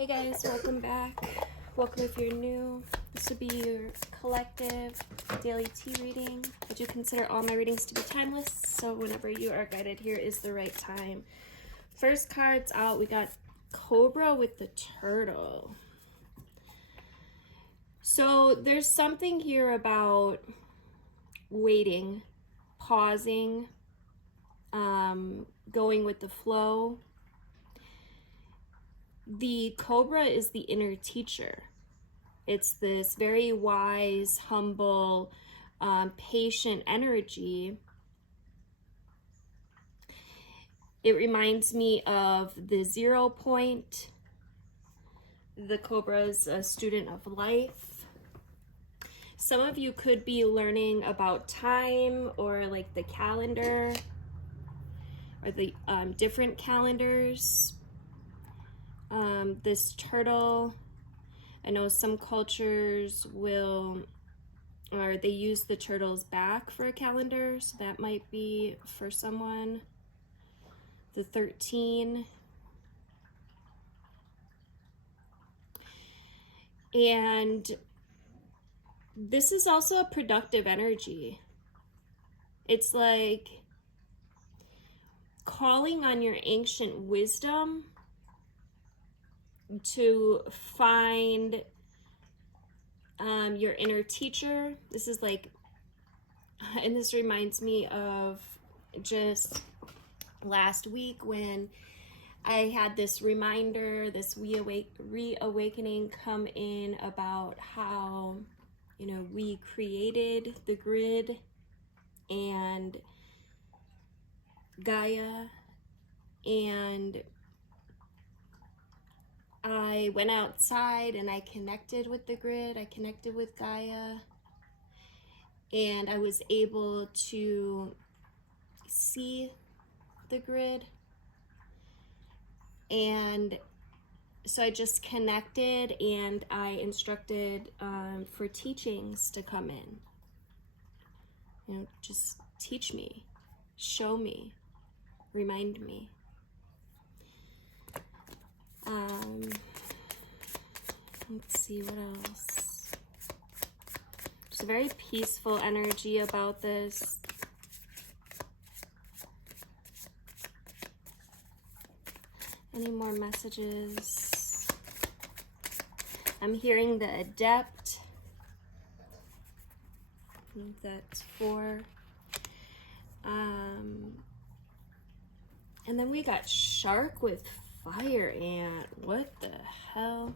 Hey guys, welcome back. Welcome if you're new. This would be your collective daily tea reading. I do consider all my readings to be timeless, so whenever you are guided, here is the right time. First cards out, we got Cobra with the Turtle. So there's something here about waiting, pausing, going with the flow. The Cobra is the inner teacher. It's this very wise, humble, patient energy. It reminds me of the 0 point. The Cobra is a student of life. Some of you could be learning about time or like the calendar or the different calendars. This turtle, I know some cultures will, or they use the turtle's back for a calendar, so that might be for someone. The 13. And this is also a productive energy. It's like calling on your ancient wisdom to find your inner teacher. This is like, and this reminds me of just last week when I had this reminder, this reawakening come in about how, you know, we created the grid and Gaia, and I went outside and I connected with the grid, I connected with Gaia, and I was able to see the grid. And so I just connected and I instructed for teachings to come in. You know, just teach me, show me, remind me. Let's see what else. There's a very peaceful energy about this. Any more messages? I'm hearing the Adept. That's 4. And then we got Shark with Fire Ant. What the hell?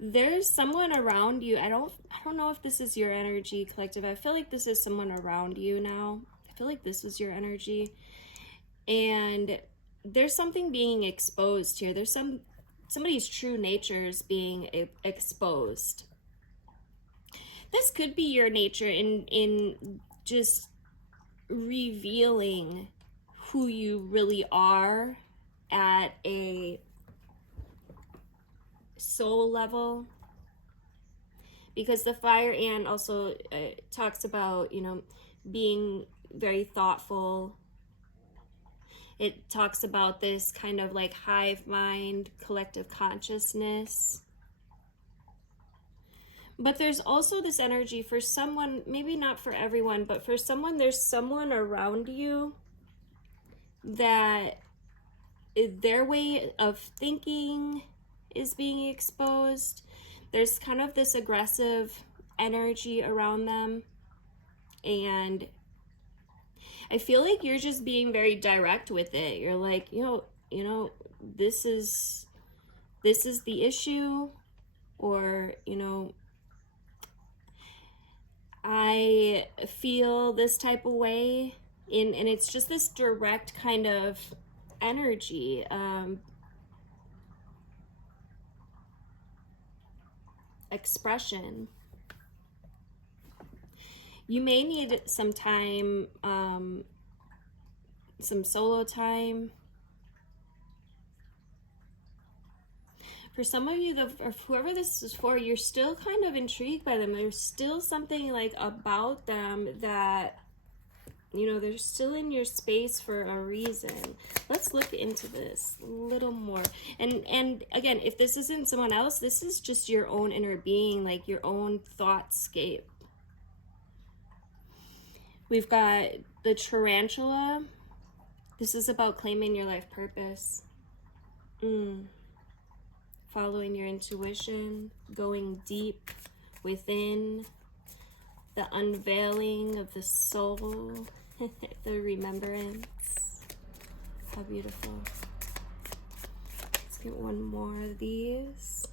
There's someone around you. I don't know if this is your energy, collective. I feel like this is someone around you now. I feel like this was your energy. And there's something being exposed here. There's somebody's true natures being exposed. This could be your nature in just revealing who you really are at a soul level, because the Fire Ant also talks about, you know, being very thoughtful. It talks about this kind of like hive mind, collective consciousness. But there's also this energy for someone, maybe not for everyone, but for someone, there's someone around you that their way of thinking is being exposed. There's kind of this aggressive energy around them, and I feel like you're just being very direct with it. You're like, you know, this is the issue, or, you know, I feel this type of way, and it's just this direct kind of energy. Expression. You may need some time, some solo time. For some of you, or whoever this is for, you're still kind of intrigued by them. There's still something like about them that You know, they're still in your space for a reason. Let's look into this a little more. And again, if this isn't someone else, this is just your own inner being, like your own thoughtscape. We've got the tarantula. This is about claiming your life purpose. Following your intuition, going deep within, the unveiling of the soul, the remembrance. How beautiful. Let's get one more of these.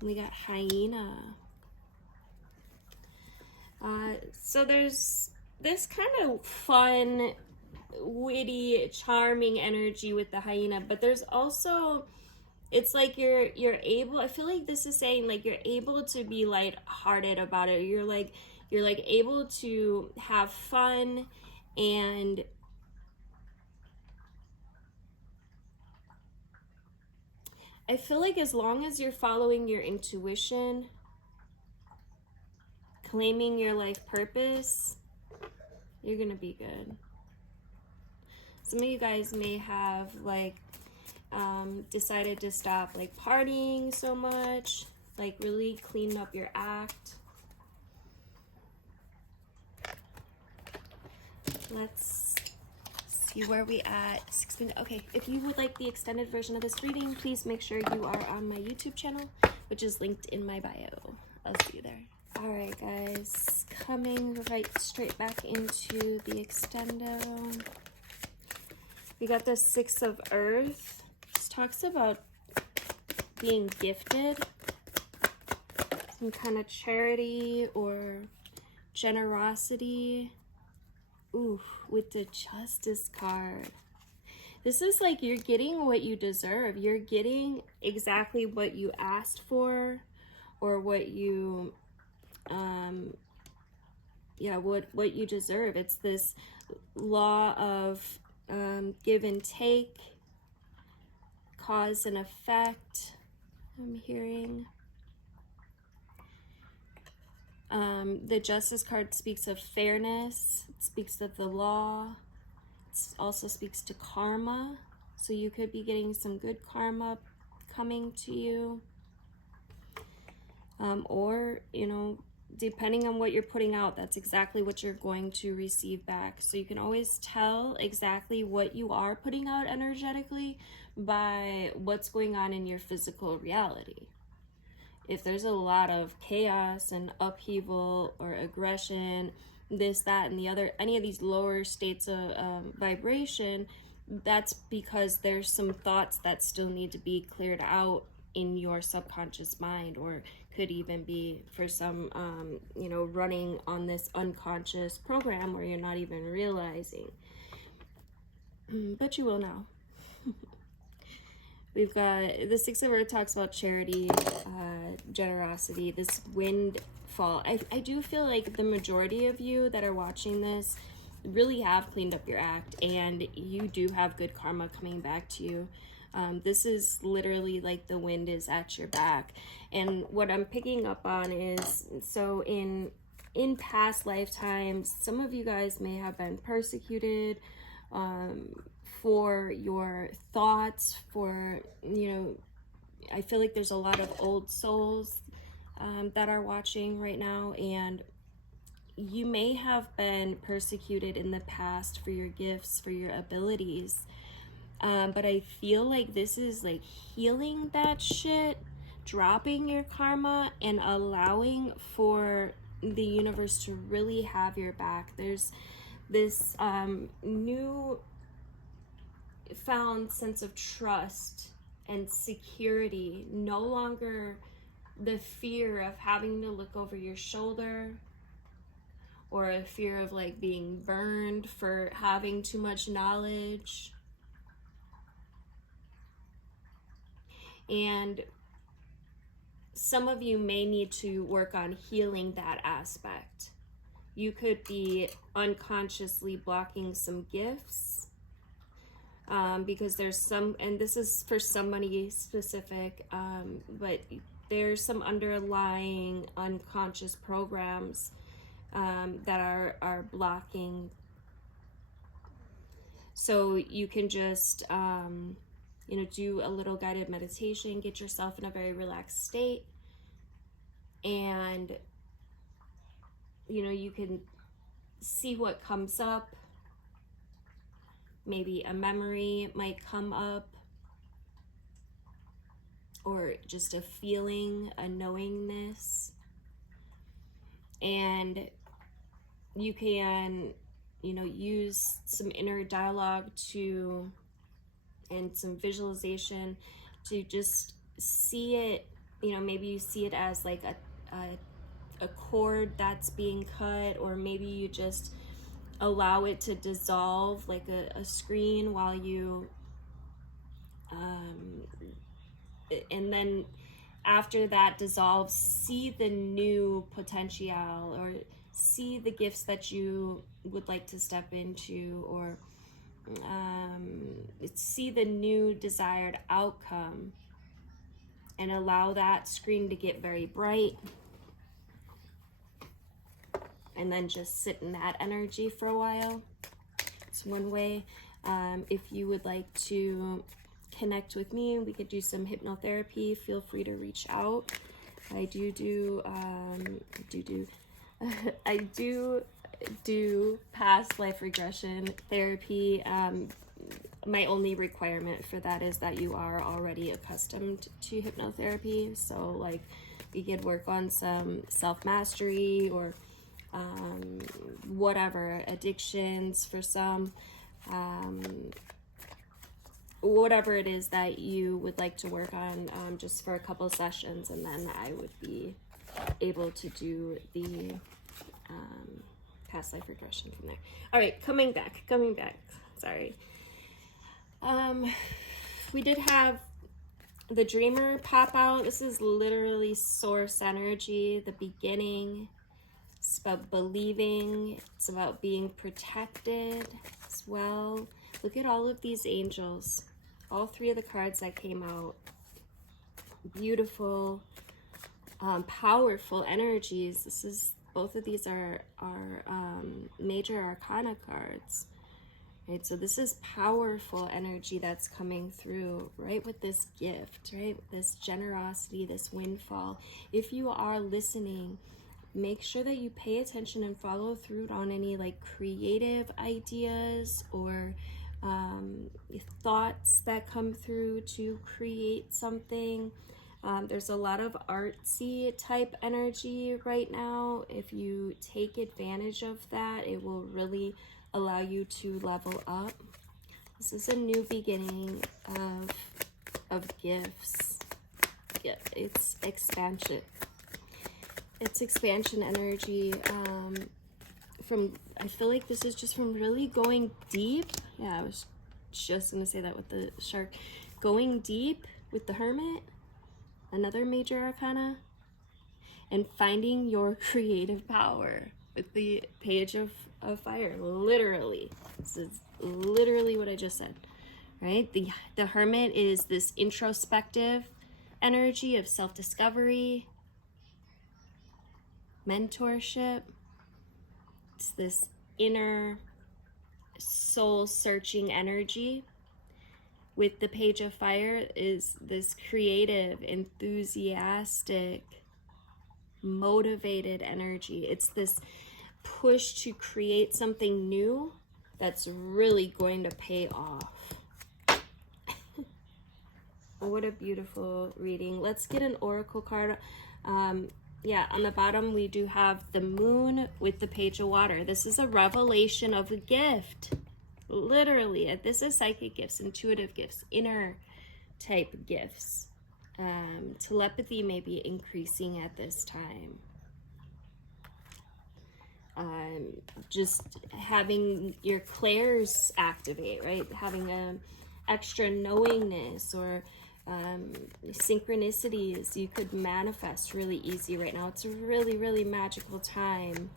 We got hyena. So there's this kind of fun, witty, charming energy with the hyena, but there's also, it's like you're able, I feel like this is saying like you're able to be lighthearted about it. You're like able to have fun, and I feel like as long as you're following your intuition, claiming your life purpose, you're gonna be good. Some of you guys may have like decided to stop like partying so much, like really clean up your act. Let's see where we at. 6 minutes. Okay, if you would like the extended version of this reading, please make sure you are on my YouTube channel, which is linked in my bio. I'll see you there. All right, guys, coming right straight back into the extendo. We got the 6 of Earth. This talks about being gifted, some kind of charity or generosity. Ooh, with the Justice card. This is like you're getting what you deserve. You're getting exactly what you asked for, or what you, what you deserve. It's this law of give and take, cause and effect, I'm hearing. The Justice card speaks of fairness. It speaks of the law. It also speaks to karma. So you could be getting some good karma coming to you. Or, you know, depending on what you're putting out, that's exactly what you're going to receive back. So you can always tell exactly what you are putting out energetically by what's going on in your physical reality. If there's a lot of chaos and upheaval or aggression, this, that, and the other, any of these lower states of vibration, that's because there's some thoughts that still need to be cleared out in your subconscious mind, or could even be for some, you know, running on this unconscious program where you're not even realizing. But you will now. We've got the 6 of Earth talks about charity, generosity, this windfall. I do feel like the majority of you that are watching this really have cleaned up your act, and you do have good karma coming back to you. This is literally like the wind is at your back. And what I'm picking up on is, so in past lifetimes, some of you guys may have been persecuted, for your thoughts, for, you know, I feel like there's a lot of old souls that are watching right now, and you may have been persecuted in the past for your gifts, for your abilities, but I feel like this is like healing that shit, dropping your karma, and allowing for the universe to really have your back. There's this new found sense of trust and security, no longer the fear of having to look over your shoulder, or a fear of like being burned for having too much knowledge. And some of you may need to work on healing that aspect. You could be unconsciously blocking some gifts, because there's some, and this is for somebody specific, but there's some underlying unconscious programs that are blocking So you can just, you know, do a little guided meditation, get yourself in a very relaxed state, and, you know, you can see what comes up. Maybe a memory might come up, or just a feeling, a knowingness. And you can, you know, use some inner dialogue to, and some visualization to just see it, you know, maybe you see it as like a cord that's being cut, or maybe you just allow it to dissolve like a screen while you, and then after that dissolves, see the new potential, or see the gifts that you would like to step into, or see the new desired outcome, and allow that screen to get very bright, and then just sit in that energy for a while. It's one way. If you would like to connect with me, we could do some hypnotherapy. Feel free to reach out. I do I do past life regression therapy. My only requirement for that is that you are already accustomed to hypnotherapy. So like we could work on some self-mastery, or whatever, addictions for some, whatever it is that you would like to work on, just for a couple sessions, and then I would be able to do the past life regression from there. All right, coming back, sorry. We did have the dreamer pop out. This is literally source energy, the beginning. It's about believing. It's about being protected as well. Look at all of these angels. All three of the cards that came out. Beautiful, powerful energies. This is, both of these are major arcana cards. Right? So this is powerful energy that's coming through, right, with this gift, right? This generosity, this windfall. If you are listening, make sure that you pay attention and follow through on any like creative ideas or thoughts that come through to create something. There's a lot of artsy type energy right now. If you take advantage of that, it will really allow you to level up. This is a new beginning of gifts. Yeah, it's expansion. It's expansion energy. I feel like this is just from really going deep. Yeah, I was just gonna say that with the shark. Going deep with the Hermit, another major arcana, and finding your creative power with the Page of Fire. Literally, this is literally what I just said, right? The Hermit is this introspective energy of self-discovery, mentorship. It's this inner soul searching energy. With the Page of Fire is this creative, enthusiastic, motivated energy. It's this push to create something new that's really going to pay off. What a beautiful reading. Let's get an oracle card. Yeah, on the bottom we do have the Moon with the Page of Water. This is a revelation of a gift. Literally, this is psychic gifts, intuitive gifts, inner type gifts. Telepathy may be increasing at this time. Just having your clairs activate, right? Having an extra knowingness or synchronicities you could manifest really easy right now. It's a really, really magical time.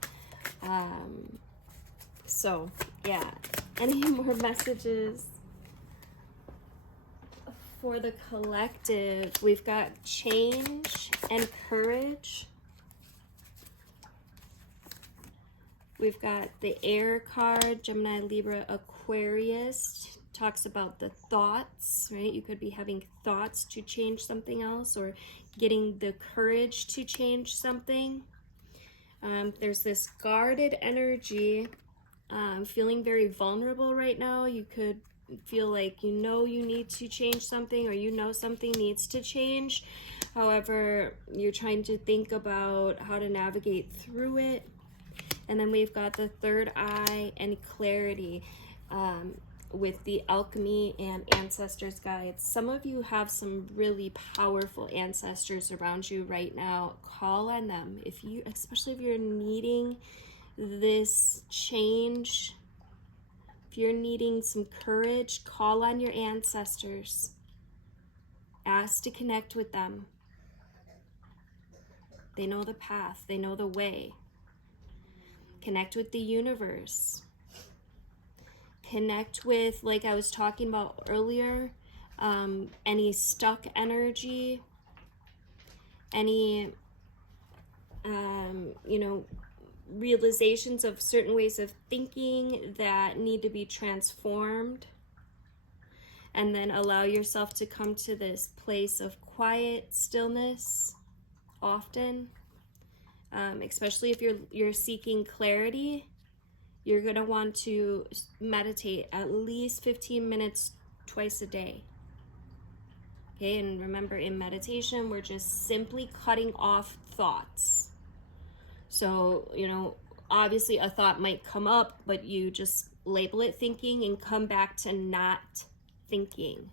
So yeah, any more messages for the collective? We've got change and courage We've got the air card, Gemini, Libra, Aquarius. Talks about the thoughts, right? You could be having thoughts to change something else, or getting the courage to change something. There's this guarded energy, feeling very vulnerable right now. You could feel like you need to change something, or something needs to change. However, you're trying to think about how to navigate through it. And then we've got the third eye and clarity, with the alchemy and ancestors guides. Some of you have some really powerful ancestors around you right now. Call on them. Especially if you're needing this change, if you're needing some courage, call on your ancestors. Ask to connect with them. They know the path, they know the way. Connect with the universe. Connect with, like I was talking about earlier, any stuck energy, any, realizations of certain ways of thinking that need to be transformed. And then allow yourself to come to this place of quiet stillness often, especially if you're seeking clarity. You're going to want to meditate at least 15 minutes twice a day. Okay, and remember, in meditation, we're just simply cutting off thoughts. So, obviously a thought might come up, but you just label it thinking and come back to not thinking.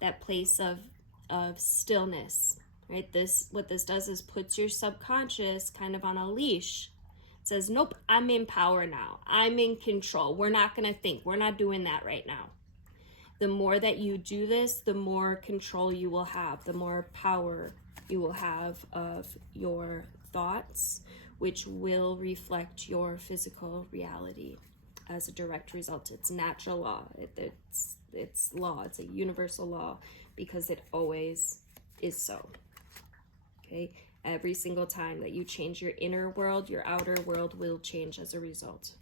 That place of stillness, right? What this does is puts your subconscious kind of on a leash. Says, nope, I'm in power now. I'm in control. We're not going to think. We're not doing that right now. The more that you do this, the more control you will have, the more power you will have of your thoughts, which will reflect your physical reality as a direct result. It's natural law. It's law. It's a universal law, because it always is so. Okay? Every single time that you change your inner world, your outer world will change as a result.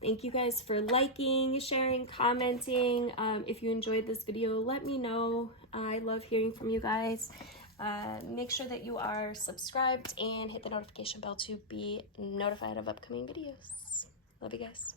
Thank you guys for liking, sharing, commenting. If you enjoyed this video, let me know. I love hearing from you guys. Make sure that you are subscribed and hit the notification bell to be notified of upcoming videos. Love you guys.